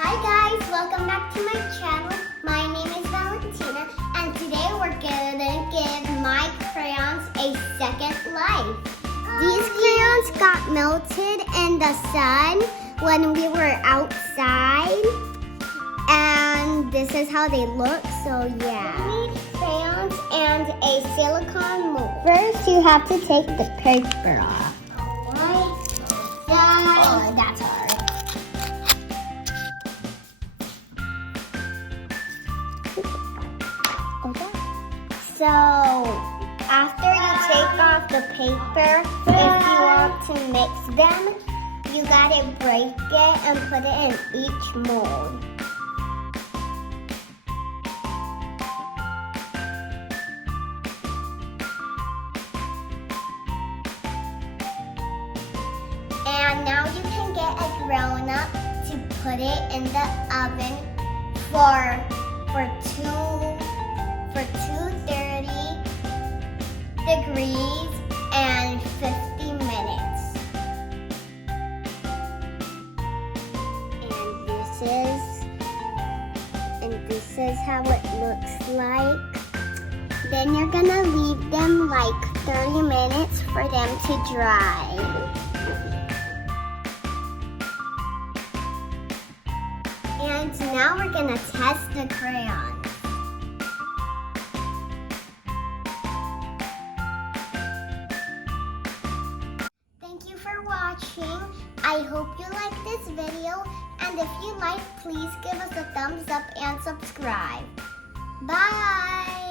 Hi guys, welcome back to my channel. My name is Valentina and today we're gonna give my crayons a second life. These crayons got melted in the sun when we were outside and this is how they look, so yeah. We need crayons and a silicone mold. First you have to take the paper off. Oh, that's hard. So, after you take off the paper, if you want to mix them, you gotta break it and put it in each mold. And now you can get a grown-up to put it in the oven for 230 degrees and 50 minutes. And this is how it looks like. Then you're gonna leave them like 30 minutes for them to dry. And now we're gonna test the crayons. Thank you for watching. I hope you like this video, and if you like, please give us a thumbs up and subscribe. Bye!